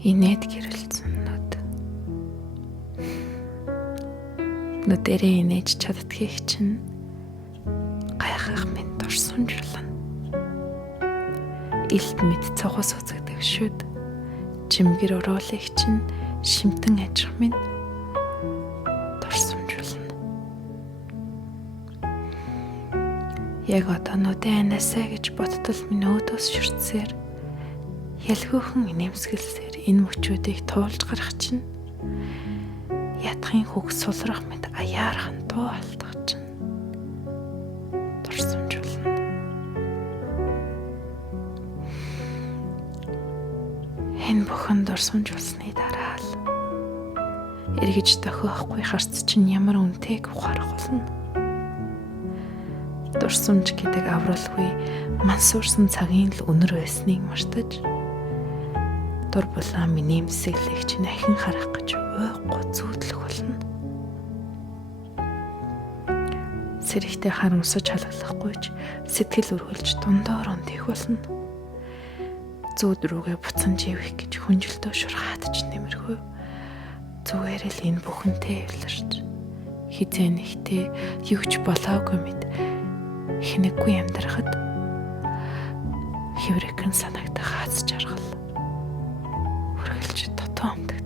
Инээд гэрэлцэн нүдэрээ инээж чаддгийг чинь гайхах минь дурсамжлан. Илт мэд цогос үзэгдэг шүд жимгэр оруулыг чинь шимтэн ажих минь дурсамжлан. Яг одоо нүдэ анасаа гэж бодтол минь өөдөөс шүрцсээр ялгүйхэн нэмсгэлсээр энэ мөчүүдийг туулж гарах чинь ятхын хөг сулрах мэд аяархан дуу алдах чинь дурсамжлан. Энэ бүхэн дурсамжлсны дараа л эргэж дохиохгүй харц чинь ямар үнэтэйг ухаарах болно. Дурсамж гэдэг авралгүй мансуурсан цагийн л үнэр байсныг мартаж дур булаа миний нэмсэглийг чинь ахин харах гэж уйггүй зүүдлэх болно. Сэрэгтэй харамсаж халаглахгүйч сэтгэл өргөлж дундоор өндөх болно. Зүүд рүүгээ буцан живэх гэж хүнжилтөө шурхаадж нэмэрхүү. Зүгээр л энэ бүхэнтэй эвлэрч хизээ нэгтээ юуч болоогүй мэд хинэггүй амьдрахад хэврэгэн санагдах хааз жаргал үргэлж дотоо өмдөг.